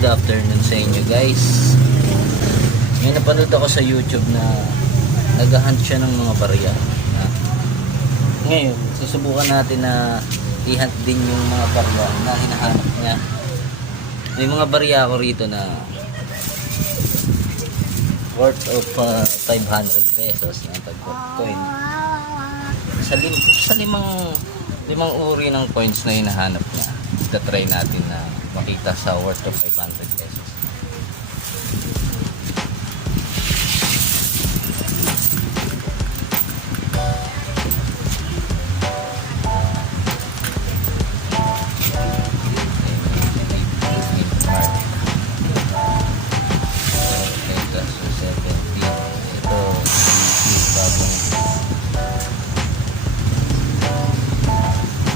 good afternoon sa inyo guys. May napanood ako sa YouTube na naghahunt siya ng mga barya. Ngayon, susubukan natin na i-hunt din yung mga barya na hinahanap niya. May mga barya ako rito na worth of 500 pesos na tag-coin. Sa limang uri ng coins na hinahanap niya. Try natin na makita sa worth of 500 pesos.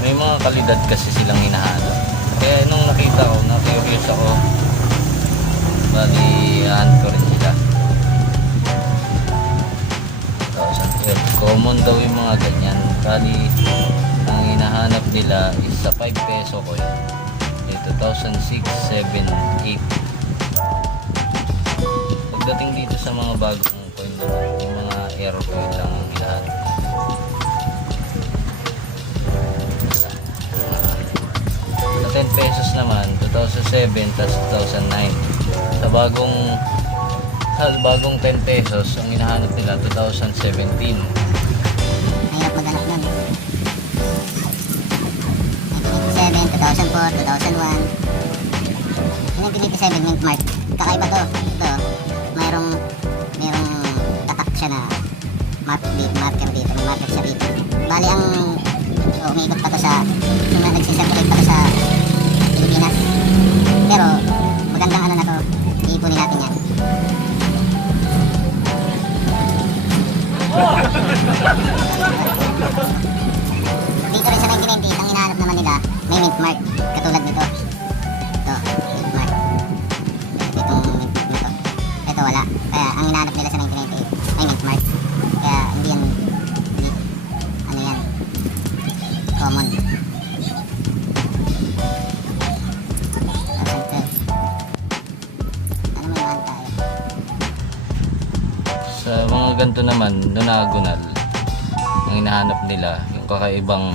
May mga kalidad kasi silang hinahanap. Kaya nung nakita ko, na-curious ako, bali hunt ko rin sila. Common daw yung mga ganyan. Bali ang hinahanap nila is sa 5 peso coin. 2006, 7, 8. Pagdating dito sa mga bagong coin naman, yung mga error coin lang ang hinahanap. Sa 10 pesos naman, 2007 tas 2009. Sa bagong 10 pesos, ang hinahanap nila 2017. Mahirap maghanap nun. 1987, 2004, 2001. Yung 1987 mint mark. Kakaiba to. Ito, mayroong tatak siya na marker dito. May marker siya dito. Bali ang umiikot pa to sa nagsisirculate pa to sa Pilipinas. Pero magandang ano na to, iipunin natin yan. Dito rin sa 1998, ang hinahanap naman nila may mint mark katulad nito. Ito, mint mark. Itong mint mark na to. Ito wala. Kaya ang hinahanap nila sa 1998 may mint mark. Kaya hindi yan ano yan, common. Sa mga ganito naman, nonagonal, ang hinahanap nila yung kakaibang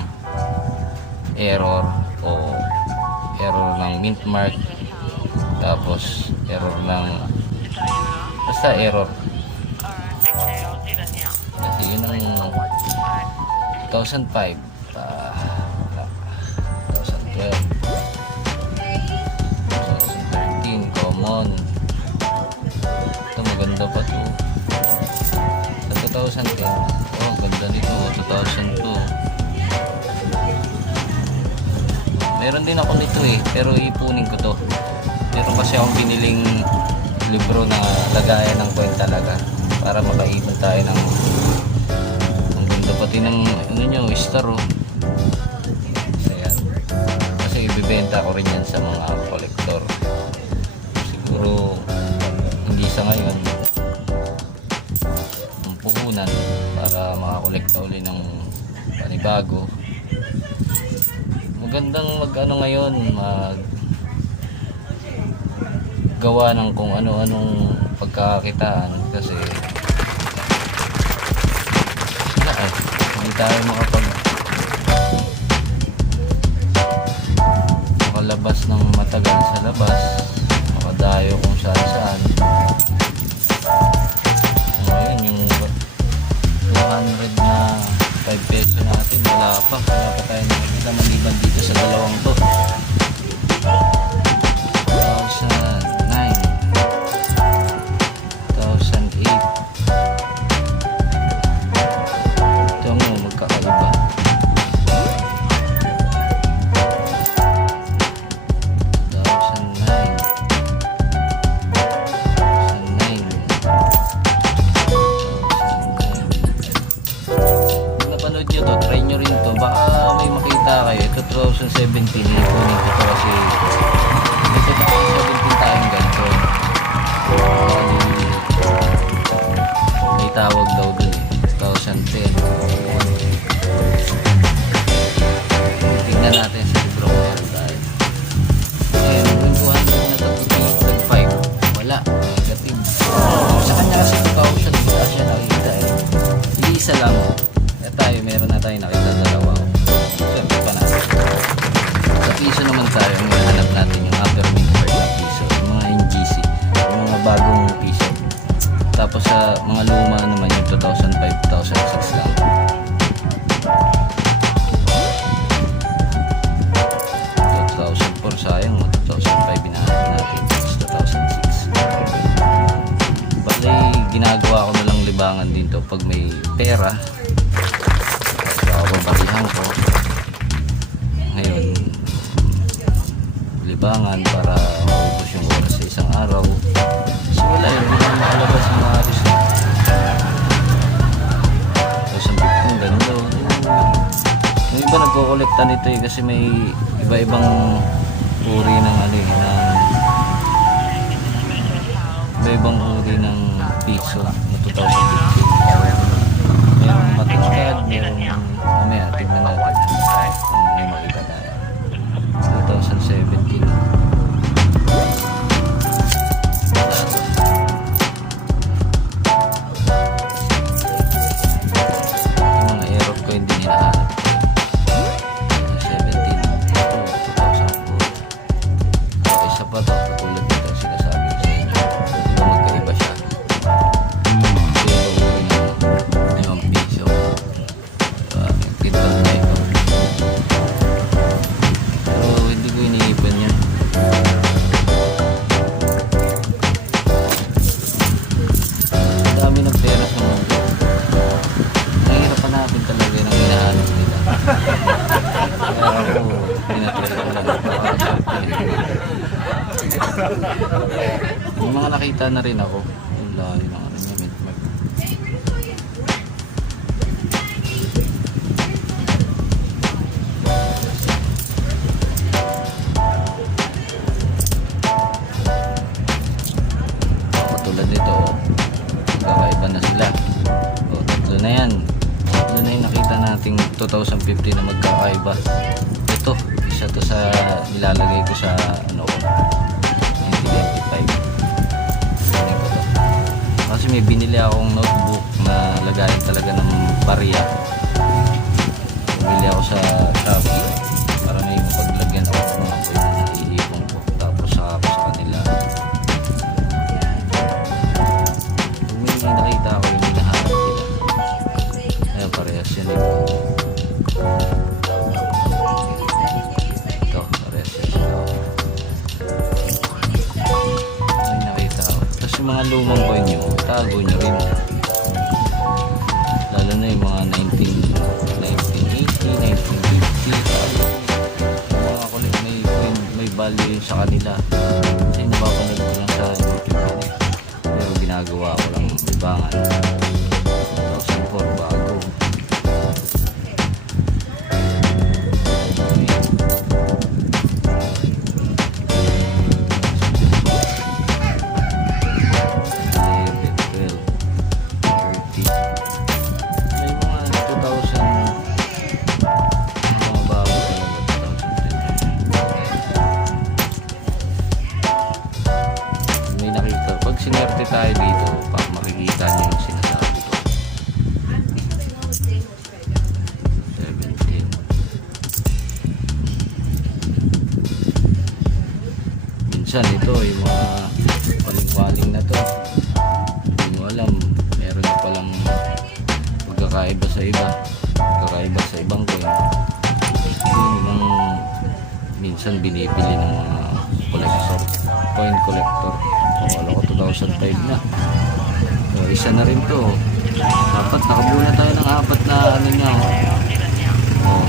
error o error ng mint mark, tapos error ng basta error. Kasi yun ang 2005, 2012, 2013 common. Ito maganda pa to. Sa 2010, oh ganda dito, 2002. Meron din ako nito pero ipunin ko to. Meron kasi akong biniling libro na lagayan ng coin talaga para makaipon tayo ng ang ganda pati ng ano nyo, star kasi ibibenta ko rin yan sa mga collector. Siguro hindi sa ngayon ang puhunan para makakolekta uli ng panibago. Magandang mag-ano ngayon, gawa ng kung ano-anong pagkakakitaan kasi hindi tayo makalabas ng matagal sa labas, makadayo kung saan ngayon yung 200 na 5 peso natin wala pa tayo nakikita maliban dito sa dalawang to. 2009, 2008. Ito mo magkakaiba. 2009. Napanood nyo to, try nyo rin to, baka may makita kayo. Ito 2017, ipunin ko to kasi ito 2017 tayong ganito. May tawag daw dun 2010. Tingnan natin sa libro kung meron tayo. Ayan, yung 200 na tato dito. mga luma naman yung 2005, 2006 lang. 2004 sayang, 2005 binahanap natin, tapos 2006. Bali, ginagawa ko na lang libangan din to pag may pera. Kasi ako babarihan ko. Ngayon, libangan para maubos yung oras sa isang araw. Kasi wala yun, hindi na makalabas ng maalis. Tapos ang bigtong ganito. Yung iba nagkokolekta nito eh, kasi may iba-ibang uri ng ano eh, iba-ibang uri ng piso na 2015. Merong matangkad, merong mamaya, tingnan natin kung may makita tayo. 2017. Yung mga aerob ko hindi hinahanap. 17. Ito, 2004. So, isa pa to, katulad nito sinasabi ko sa inyo. Di ba magkaiba siya? Yung piso. Yung pintal na ito. Pero hindi ko iniipan yan. Ang dami ng pera sa mundo. Nahihirapan natin talaga ng hinahanap nila. Kaya ako, pinatry ko lang. Yung mga nakita na rin ako. Yung layo ng ano niya, medmag. Katulad nito, kakaiba na sila. O, tatlo na yan. Tatlo na yung nakita nating 2015 na magkakaiba. Ito, isa to sa nilalagay ko sa ano ko, 1995. Ano ko to? Kasi may binili akong notebook na lagayan talaga ng barya. Bumili ako sa Shopee para may mapaglagyan ako ng mga coin na iipon ko. Tapos saka ko sa kanila. Kung may nakita ako yung hinahanap nila. Ayan, parehas yan ito. Ito, parehas yan sila. May nakita ako. Tapos yung mga lumang coin nyo, tago nyo rin. Lalo na yung mga 1980, 1950, tago. Mga kulit may value yun sa kanila. Kasi napapanood ko lang sa YouTube ko. Pero ginagawa ko lang libangan. 2004 bago. Sinerte tayo dito para makikita nyo yung sinasabi ko. 17. Minsan ito yung mga paling-paling na to, hindi mo alam, meron na palang pagkakaiba sa iba, pagkakaiba sa ibang coin. Yun yung minsan binibili ng mga collector, coin collector. Wala ko 2005 na. So, isa na rin to. Dapat nakabuo na tayo ng apat na ano niya. Oh.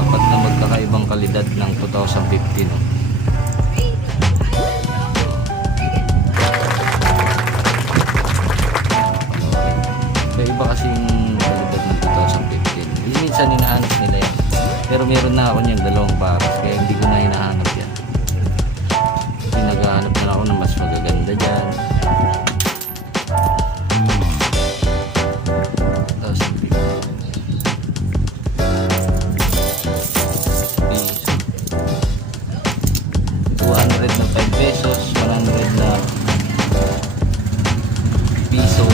Apat na magkakaibang kalidad ng 2015. Oh. So, iba kasing kalidad ng 2015. Minsan hinahanap nila yan. Pero meron na ako niyan, dalawang pares. Kaya hindi ko na hinahanap yan. Naghahanap na ako ng mas magaganda dyan. Tapos 200 na 5 pesos, 100 na piso,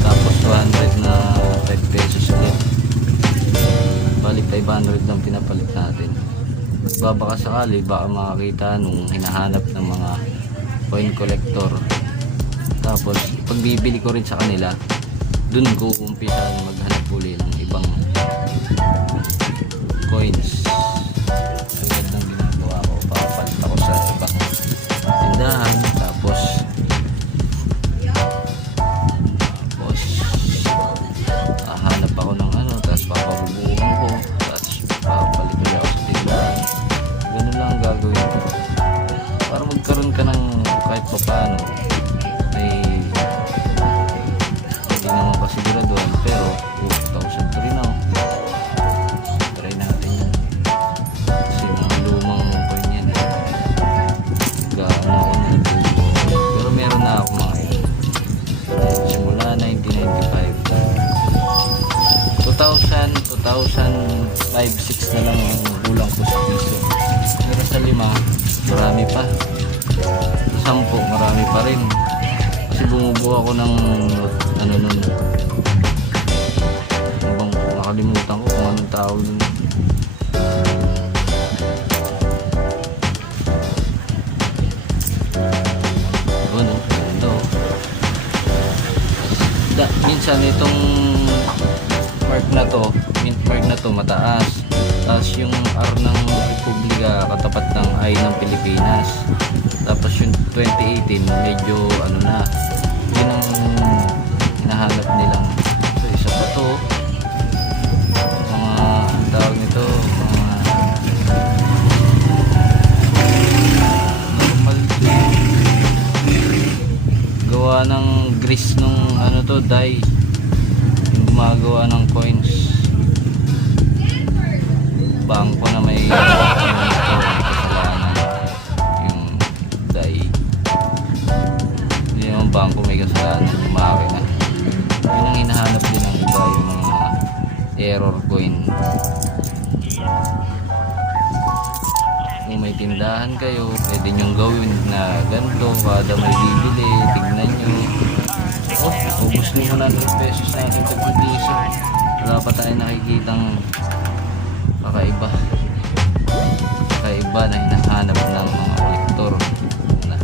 tapos 200 na 5 pesos ulit. Balik 500 lang pinapalit natin. Baka sakali baka makakita nung hinahanap ng mga coin collector Tapos pag bibili ko rin sa kanila, dun ko umpisahan maghanap uli ng ibang coins. Agad ng ginagawa ko, papalit ako sa ibang tindahan. Tapos hahanap ako ng ano, tapos papabubuhan ko, tapos papalit ulit ako sa tindahan. Ganun lang ang gagawin ko para magkaroon ka ng kahit pa paano may hindi naman kasiguraduhan, pero 2,000 pa rin ako. Try natin yan kasi mga lumang coin yan, gaano ako na nagbubuo, pero meron na ako mga yun simula 1995. 2005, 6 na lang ang kulang ko sa piso, pero sa 5 marami pa, sa 10 marami pa rin kasi bumubuo ako ng ano nun, bang nakalimutan ko kung anong tawag nun. Ano ito, minsan itong mark na to, mint mark na to mataas, tapos yung R ng Republika katapat ng I ng Pilipinas, tapos yung 2018 medyo ano na, yun ang hinahanap nilang. So isa pa to, mga tawag nito, mga normal gawa ng grease nung ano to, dye, yung gumagawa ng coins. Bangko na may kasalanan yung dye, hindi naman bangko may kasalanan, yung makina. Yun ang hinahanap din ng iba, yung mga error coin. Kung may tindahan kayo, pwede nyong gawin na ganito, kada may bibili, tignan nyo, oh, ubos na 100 pesos na yung piso, wala pa tayo nakikitang kakaiba na hinahanap ng mga kolektor na.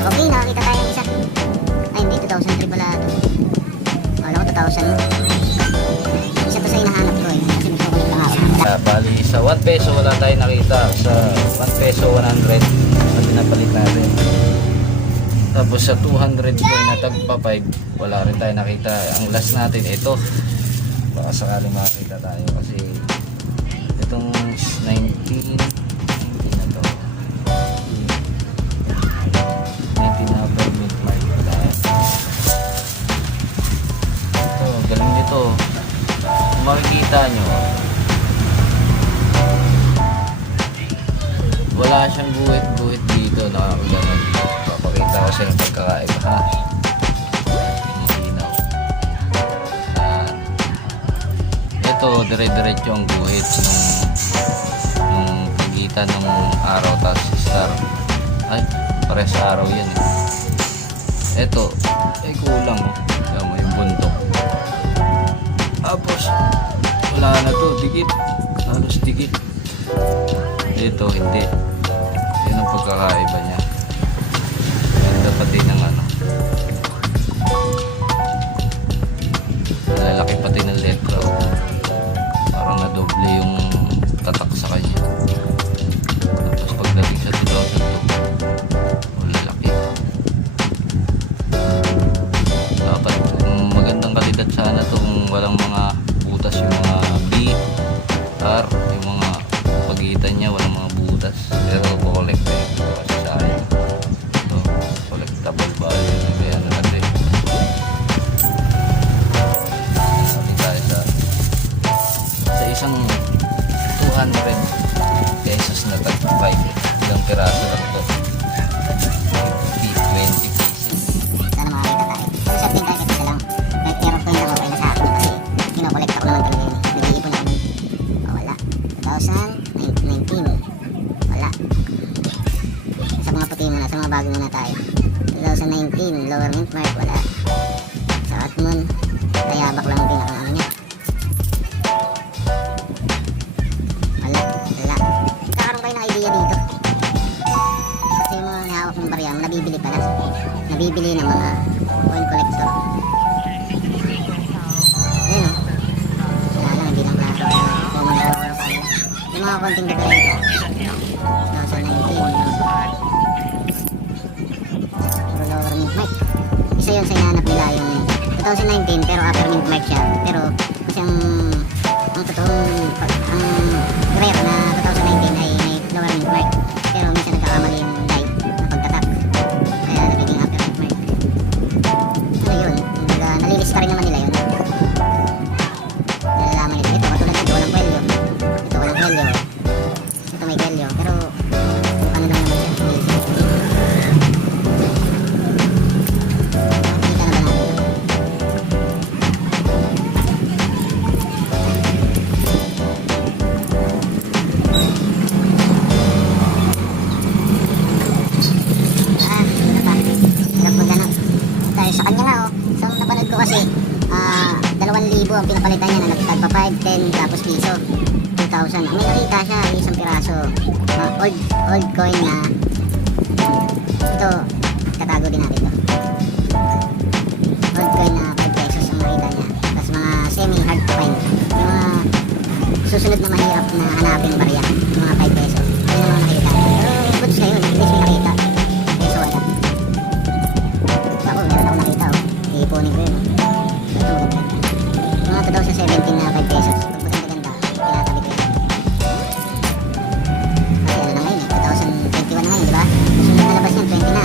Okay, nakakita tayo ng isa. Ay, hindi, 2003 pala ito. Wala ko 2000. Isa to sa hinahanap ko eh. Kasi gusto ko lang ako. Bali sa 1 peso wala tayo nakita, sa 1 peso 100 na pinapalit natin. Tapos sa 200 coin na tagpa 5 wala rin tayo nakita. Ang last natin ito, baka sakaling makakita tayo kasi itong 19 na to, 19 na per mint mark tayo. Ito, galing nito, kung makikita nyo wala siyang guhit-guhit dito, nakakaganon. Papakita ko sa yung pagkakaiba ha. Malinaw. Yan. Ito, dire-diretso ang guhit nung pagitan ng araw tapos star. Ay, pares araw yan eh. Ito, kulang oh. Yan mo yung bundok. Tapos, wala na to, dikit. Halos dikit. Dito, hindi. Yan ang pagkakaiba niya. Ganda pati ng ano, lalaki pati ng letra oh. Parang nadoble yung tatak sa kanya. Tapos pagdating sa 2002 lalaki. Dapat magandang kalidad sana itong walang mga butas, yung mga B, R, yung mga pagitan niya walang mga butas. Pero collect eh ito kasi sa akin ito, collectible value. Kaya natin sabi tayo sa isang 200 pesos na tag 5, ilang piraso lang ito, 20 pieces. Sana makakita tayo. Pero sa atin tayo kasi isa lang. May error ko yung okay na sa akin kasi kinokollect ako naman talaga yun. Nag-iipon ako. Oh, wala. 2019. Wala. wala. Sa mga puti muna, sa mga bago muna tayo. 2019, lower mint mark, wala. Sa Atmon, Tayabak lang ang pinakang ano niya. Wala. Kakaroon kayo ng idea dito. Kasi yung mga hawak ng barya, nabibili pala. Nabibili ng mga coin collector. Ayun o. Wala lang, hindi lang klaro. Common error pa. Yung mga konting diferensya. 2019. Puro lower mint mark. Isa yun sa hinahanap nila yung 2019 pero upper mint mark siya. Pero kasi ang totoong ang rare na 2019 ay may lower mint mark. Pero minsan nagkakamali yung die na pagtatak. Kaya nagiging upper mint mark. Ano yun? Nalilista rin naman nila yun. Nalalaman nito. Ito katulad nito walang kwelyo. Ito walang kwelyo. Ito may kwelyo. Pero ano lang naman siya. Kita na ba natin ito? Tayo sa kanya nga oh. So napanood ko kasi 2,000 ang pinapalitan niya na nagtagpa 5, 10 tapos piso 2,000. Ang may nakita siya isang piraso old coin na ito katago din natin ito. Old coin na 5 pesos ang nakita niya. Tapos mga semi hard to find. Yung mga susunod na mahirap na hanapin barya. Yung mga 5 pesos. Yun ang mga nakita niya. Pero goods na yun. At least may nakita. Peso wala. Ako, meron akong nakita oh. Iipunin ko yun oh. Ito maganda. Mga 2017 na 5 pesos. Pag maganda, tinatabi ko yun. Kasi ano na ngayon eh. 2021 na ngayon, di ba? Susunod na labas yun, 20 na.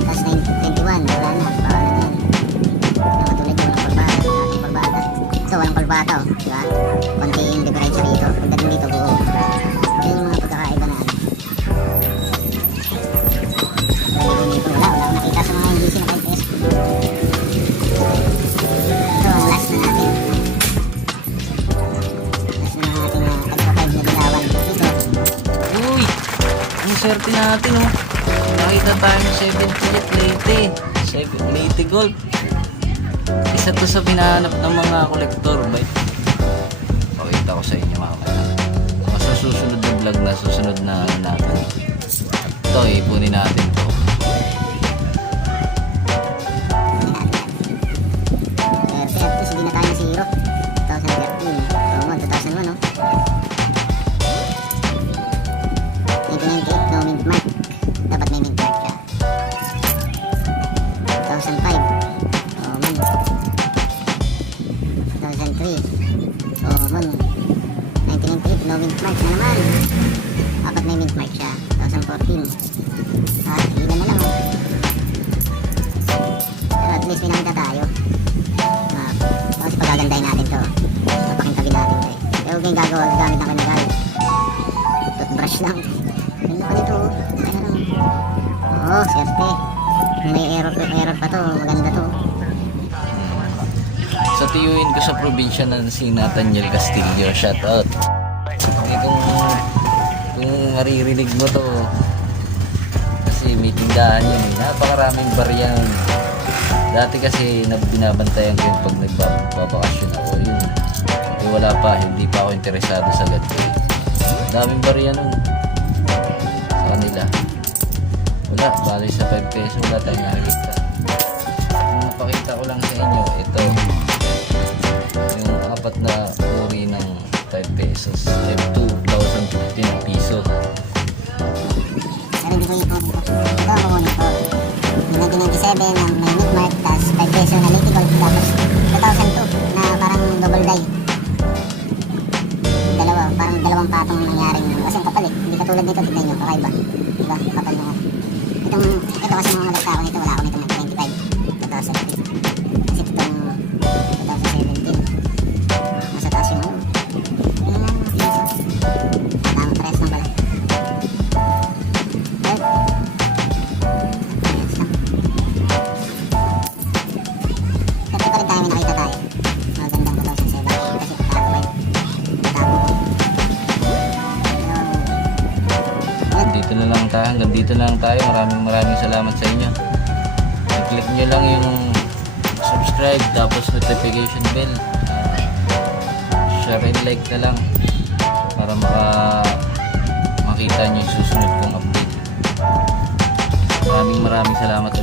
Tapos 21, wala na. Bawal na yan. Nakatulad yung walang kulbata. Dating kulbata. Ito, walang kulbata oh. Di ba? Konti yung diferensya rito. Pagdating dito, buo. Yan yung mga pagkakaiba na ano. Wala akong nakita sa mga NGC na 5 pesos. Ito ang last na natin. Last na natin na tagpa 5 na dilawan. Dito. Uy! Ang swerte natin oh. Nakita tayo ng 78 Leyte Gold. Isa to sa pinahanap ng mga kolektor. Pakita ko sa inyo mamaya. Sa susunod na vlog na susunod na natin. Ito, ipunin natin to. Tapos hindi na tayo zero. 2013. Common, 2001 no? 1998, no mint mark. Dapat may mint mark ka. 2005. Common. 2003. Common. 1998, no mint mark na naman. Dapat may mint mark siya. 2014. Ilan na lang oh. Pero at least may nakita tayo. Tapos pagagandahin natin to. Papakintabi natin to eh. Pero huwag kayong gagawa gamit ng chemical. Toothbrush lang. Ganda pa dito oh. Kaya na lang. Oo, swerte. May error pa to. Maganda to. Sa tiyuin ko sa probinsya na si Nathaniel Castillo, shout out. Kung maririnig mo to, kasi may tindahan yun, napakaraming barya. Dati kasi binabantayan ko yun pag nagbabakasyon ako. Yun, wala pa, hindi pa ako interesado sa ganito. Daming barya nun sa kanila. Wala, bali sa 5 peso wala tayong nakikita. Napakita ko lang sa inyo, ito yung apat na uri ng 5 pesos, 2,015 piso. Pero hindi ko ito. Ito ako muna ito. 1997 na may mint mark, tapos 5 peso na Leyte Gold, tapos 2002 na parang double die. Parang dalawang patong nangyaring kasi ang kapal eh. Hindi katulad nito, tignan nyo, kakaiba. Diba? Kapal nyo. Ito kasi mga nagtako nito, wala ako nito ng 25. 2003. Kasi itong 2017. Nasa taas yung ano. Yun nga mga piso. Tama, pares lang pala. Well, yes lang. Kasi pa rin tayo may nakita tayo. Magandang 2007. Kasi patago ba yun? Patago. dito na lang tayo. Hanggang dito na lang tayo. Maraming salamat sa inyo. I-click nyo lang yung subscribe tapos notification bell. Share and like na lang para makita nyo yung susunod kong update. Maraming salamat.